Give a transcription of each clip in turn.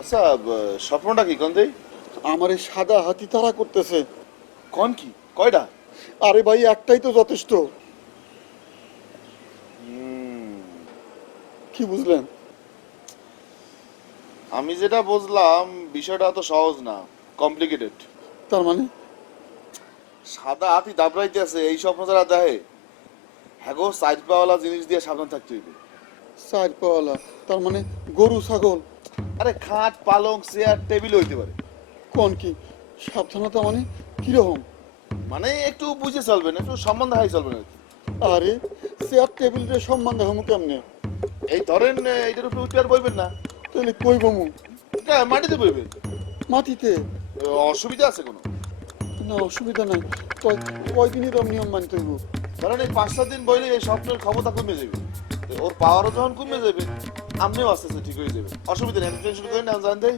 আচ্ছা, স্বপ্নটা কি কোন দেই? আমার এই সাদা হাতি তাড়া করতেছে। কোন কি কয়টা? আরে ভাই, একটাই তো যথেষ্ট। কি বুঝলেন? আমি যেটা বুঝলাম বিষয়টা তো সহজ না, কমপ্লিকেটেড। তার মানে? সাদা হাতি দাবড়াইতে আছে এই স্বপ্ন যারা দেখে, হ্যাঁ গো, সাইড পাওয়ালা জিনিস দিয়ে সাবধান থাকতে হইবে। চার পাওয়ালা? তার মানে গরু ছাগল? আরে খাট পালং চেয়ার টেবিল হইতে পারে। কোন কি? সাবধানতা মানে কিরকম? মানে একটু বুঝে চলবেন, একটু সম্মান দেখাই চলবেন আর কি। আরে, চেয়ার টেবিল রে সম্মান দেখামু কেমনে? এই ধরেন এইটার উপরে উঠে আর বইবেন না, তাহলে কই বমু? এটা মাটিতে বইবেন। মাটিতে? অসুবিধা আছে কোনো? না, অসুবিধা নাই। কয়দিনই রম নিয়ম মানতে হইব? কারণ এই 5-7 দিন বইলে এই স্বপ্নের ক্ষমতা কমে যাবে, ওর পাওয়ারও যখন কমে যাবে আপনিও আস্তে আস্তে ঠিক হয়ে যাবে। অসুবিধা নেই, টেনশন করেন না, জান দেয়।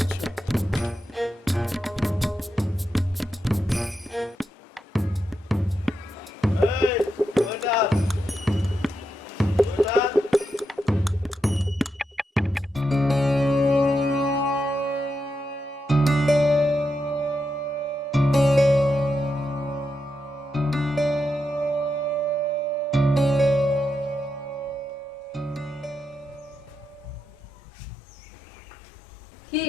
আচ্ছা। কি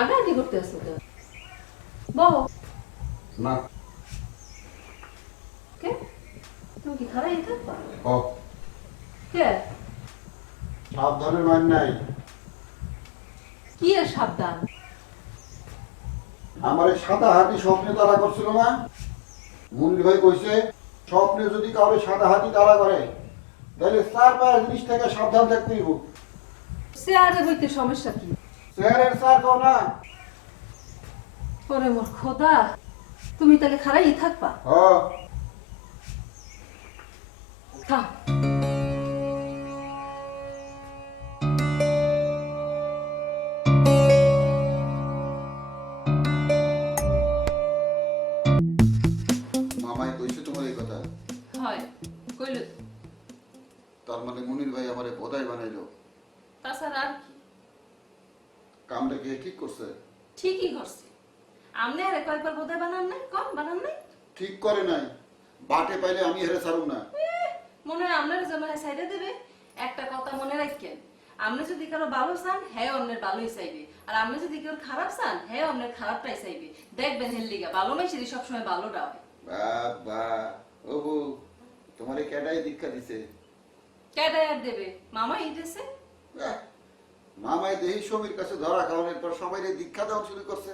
আগাআগি করতে আসো তো? বহ। না। কে? তুমি কি খারাই থাকবা? ও, কে? সাবধানের মান নাই। কি এর সাবধান? আমার এই সাদা হাতি স্বপ্নে তাড়া করছিল না? মুন্ডি ভাই কইছে, স্বপ্নে যদি কাউরে সাদা হাতি তাড়া করে তাহলে চার পাঁচ জিনিস থেকে সাবধান থাকতে হইব। চেয়ারে হইতে সমস্যা কি? চেহারের চার কও না? ওরে মোর খোদা, তুমি তাহলে খারাই থাকবা? হ। থাক। মামাই কইছে তোমার এই কথা? হয়, কইল। তার মানে মুনির ভাই আমারে বোধাই বানাইলো। তাছাড়া আর কি? কামটা কি ঠিক করছে? ঠিকই করছে। আমনে আরে কয়েকবার বোধহয় বানান নাই? কম বানান নাই? ঠিক করে নাই। বাটে পাইলে আমি হেরে ছাড়ুম না। মনে হয় আপনার জন্য সাইডে দেবে। একটা কথা মনে রাখেন, আপনি যদি কারো ভালো চান, হ্যাঁ অন্যের ভালোই চাইবে, আর আপনি যদি কেউ খারাপ চান, হ্যাঁ অন্যের খারাপটাই চাইবে। দেখবেন হের লিগা ভালো মেশিরি সবসময় ভালোটা হয়। বাবা, ওহো, তোমারে কেডাই দীক্ষা দিছে? কেডাই আর দেবে? মামা ইটেছে। মামাই দেহি সমীর কাছে ধরা খাওয়ানোর পর সবাই দীক্ষা দেওয়া শুরু করছে।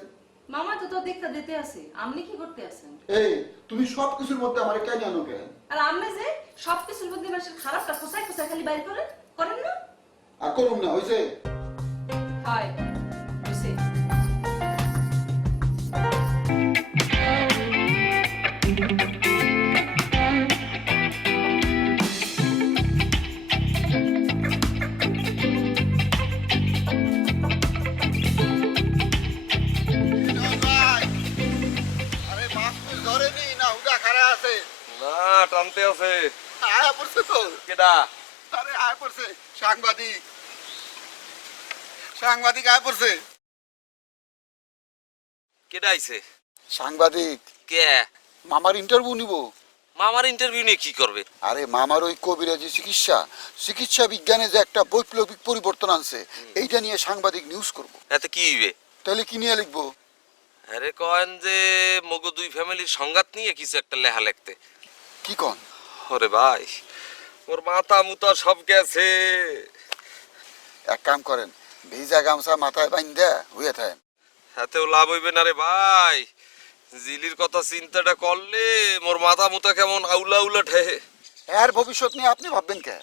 মামা তো তো দেখা দিতে আছে, আপনি কি করতে আছেন? এই, তুমি সবকিছুর মধ্যে আমারে কেন আনো কেন? আর আপনি যে সবকিছুর মধ্যে মানুষের খারাপটা খোঁচাই খোঁচাই খালি বাইর করেন, করেন না? আর করুম না, হয়েছে? হয়, বুঝছি। আরে মাছ ধরেনি না, হুদা খারা আছে? না, টানতে আছে। আয়া পড়ছে তো। কেডা? আরে আয়া পড়ছে সাংবাদিক। সাংবাদিক আয়া পড়ছে। কেডা আইছে? সাংবাদিক। কে? মামার ইন্টারভিউ নিব। মামার ইন্টারভিউ নিয়ে কি করবে? আরে মামার ওই কবিরাজি চিকিৎসা বিজ্ঞানে যে একটা বৈপ্লবিক পরিবর্তন আনছে, এইটা নিয়ে সাংবাদিক নিউজ করব। এতে কি হইবে? তাহলে কি নিয়ে লিখবো? আরে কয়েন যে মগো দুই ফ্যামিলির সংঘাত নিয়ে কিছু একটা লেখা লিখতে। কি কন? ওরে ভাই, ওর মাথা মুতা সব গেছে। এক কাম করেন, ভিজা গামছা মাথায় বাইন্ধা হইয়া থাকেন। এতেও লাভ হইবে না রে ভাই। জিলির কথা চিন্তাটা করলে মোর মাথা মুতা কেমন আউলা আউলা ঠেহে। এর ভবিষ্যৎ নিয়ে আপনি ভাববেন কে?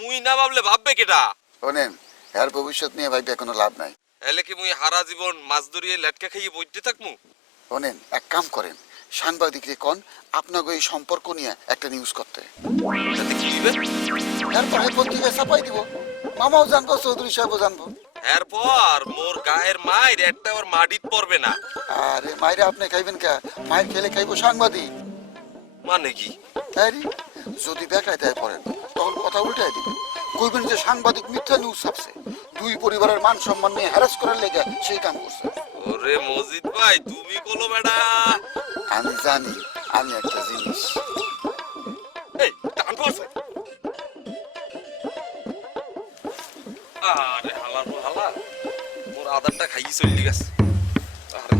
মুই না ভাবলে ভাববে কেডা? শোনেন, এর ভবিষ্যৎ নিয়ে ভাইবে কোনো লাভ নাই। এলে কি মুই হারা জীবন মাছ ধরিয়ে লেটকা খাইয়ে বইতে থাকমু? শোনেন, এক কাম করেন, সাংবাদিক রে কন আপনাকে এই সম্পর্ক নিয়ে একটা নিউজ করতে। এতে কি হইবে? এরপর পত্রিকায় ছাপাই দিব, মামাও জানবো, চৌধুরী সাহেবও জানবো। এরপর মোর গায়ের মায়ের একটা ওর মাটিত পড়বে না। আরে মাইরে আপনি খাইবেন কে? মায়ের খেলে খাইবো সাংবাদিক। মানে কি? আরে যদি বেকায় দেয় পড়েন তখন কথা উল্টাই দিবেন। কইবেন যে সাংবাদিক মিথ্যা নিউজ ছাপছে, দুই পরিবারের মান সম্মান নিয়ে হ্যারাস করার লেগে সেই কাম করছে। ওরে মজিদ ভাই তুমি বলো বেটা। আমি জানি আমি একটা জিনিস। এই টান পড়ছে। আরে হালার পর হালা মোর আদারটা খাইয়ে চলে গেছে। আরে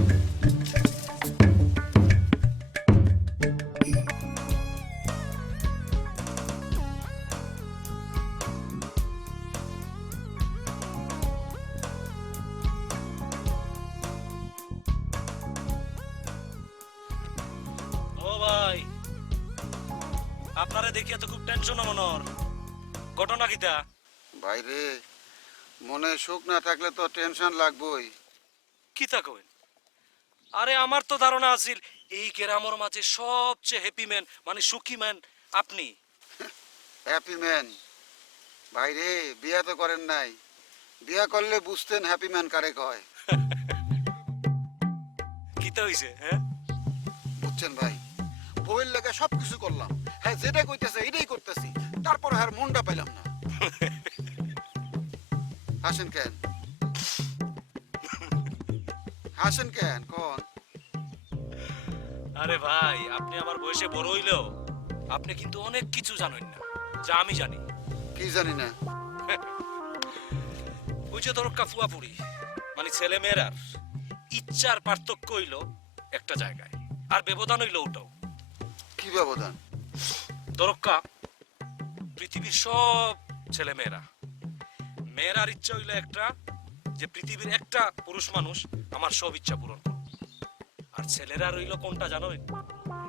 ও ভাই, আপনারে দেখি তো খুব টেনশন মনর। ঘটনা কিটা? বাইরে মনে সুখ না থাকলে তো টেনশন লাগবেই। কিতা কইন? আরে আমার তো ধারণা আছিল এই গ্রামের মাঝে সবচেয়ে হ্যাপি ম্যান মানে সুখী ম্যান আপনি। Happy man? বাইরে বিয়া তো করেন নাই, বিয়া করলে বুঝতেন হ্যাপি ম্যান কারে কয়। কিতা হইছে হ্যাঁ? বুঝছেন ভাই, বউয়ের লেগে সবকিছু করলাম, হ্যাঁ যেটা কইতেছে এটাই করতেছি, তারপর আর মনটা পাইলাম না। হাসেন কেন? হাসেন কেন কোন? আরে ভাই, আপনি আমার বয়সে বড় হইলেও আপনি কিন্তু অনেক কিছু জানেন না যা আমি জানি। কি জানি না? ওই যে দরকার ফুয়াপুরি মানে ছেলে মেয়েরার ইচ্ছার পার্থক্য হইল একটা জায়গায়, আর ব্যবধান হইল ওটাও। কি ব্যবধান? দরকার পৃথিবীর সব ছেলে মেয়েরা, মেয়েরার ইচ্ছা হইল একটা যে পৃথিবীর একটা পুরুষ মানুষ আমার সব ইচ্ছা পূরণ করুক। আর ছেলেরা রইল কোনটা জানোই?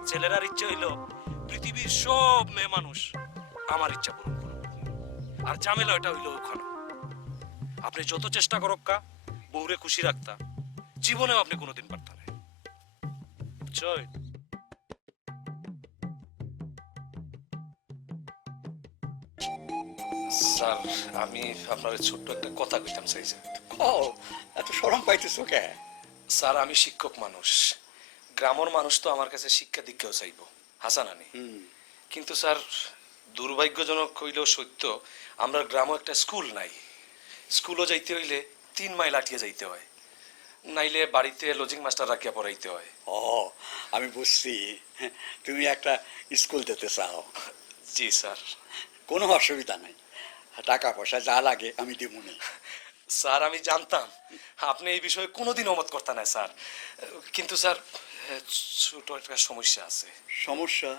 ছেলেরার ইচ্ছা হইল পৃথিবীর সব মেয়ে মানুষ আমার ইচ্ছা পূরণ করুক। আর ঝামেলা এটা হইল ওখানে। আপনি যত চেষ্টা করক কা বউরে খুশি রাখতা, জীবনেও আপনি কোনোদিন পারতেন না। বুঝছই? স্যার, আমি আপনার ছোট্ট একটা কথা কইতাম চাইছি। এত শরম পাইতেছো কে? স্যার, আমি শিক্ষক মানুষ, গ্রামের মানুষ তো আমার কাছে শিক্ষা দীক্ষাও চাইব, হাসান আনি। কিন্তু স্যার, দুর্ভাগ্যজনক হইলেও সত্য, আমরা গ্রামে একটা স্কুল নাই। স্কুলও যাইতে হইলে 3 মাইল আটিয়ে যাইতে হয়, নাইলে বাড়িতে লজিং মাস্টার রাখিয়া পড়াইতে হয়। ও, আমি বুঝছি, তুমি একটা স্কুল দিতে চাও। জি স্যার। কোনো অসুবিধা নাই, টাকা পয়সা যা লাগে আমি দিবনি। স্যার, আমি জানতাম আপনি এই বিষয়ে কোনোদিন অমত করতেন না স্যার, কিন্তু স্যার ছোট একটা সমস্যা আছে। সমস্যা?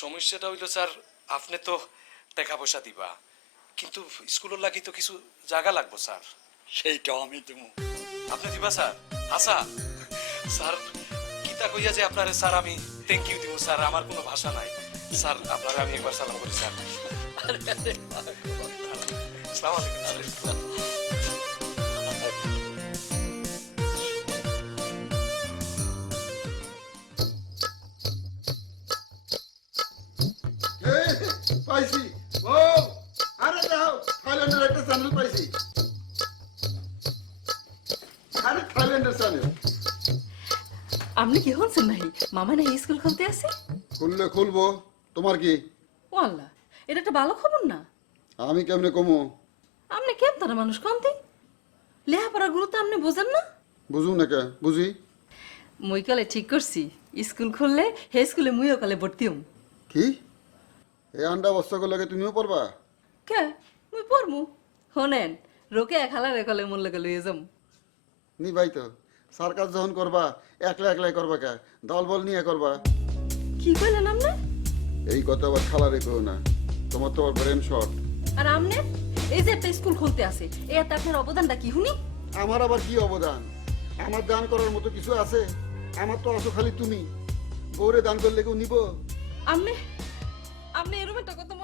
সমস্যাটা হইল স্যার, আপনি তো টাকা পয়সা দিবা, কিন্তু স্কুলের লাগি তো কিছু জায়গা লাগবো স্যার। সেইটাও আমি দিব। আপনি দিবা স্যার? আচ্ছা স্যার, কিতা কইয়া যে আপনারে স্যার আমি থ্যাংক ইউ দিব স্যার, আমার কোনো ভাষা নাই স্যার। আপনারে আমি একবার সালাম করি স্যার। আসসালামু আলাইকুম স্যার। পাইছি ও, আরে দাও, থাইল্যান্ডের একটা চ্যানেল পাইছি। আরে থাইল্যান্ডের চ্যানেল। আপনি কি হচ্ছেন ভাই? মামা না স্কুল খুলতে আছে? খুললে খুলবো, তোমার কি? ও আল্লাহ, এটা একটা ভালো খবর না? আমি কেমনে কমু? আপনি কেন তারা মানুষ কমতে লেহাপড়ার গুরুত্ব আপনি বোঝেন না? বুঝুম না কে? বুঝি। মুই কালে ঠিক করছি, স্কুল খুললে হে স্কুলে মুইও কালে ভর্তি হম। কি এই আন্ডা বস্তাগুলো লাগে তুমিও পড়বা? কে মুই পড়মু? শোনেন, রোকে এক হালারে কলে মোর লগে লইয়ে যাম। নি ভাই তো সার্কাস যখন করবা একলা একলাই করবা কে? দল বল নিয়ে করবা। কি কইলেন আপনি? এই কথা আবার খালা রেখো না, তোমার তো আবার ব্রেন শর্ট। আর আপনি এই যে একটা স্কুল খুলতে আছে, এতে আপনার অবদানটা কি শুনি? আমার আবার কি অবদান? আমার দান করার মতো কিছু আছে? আমার তো আছো খালি তুমি। বউরে দান করলে কেউ নিব? আপনি আপনি এরকম একটা কথা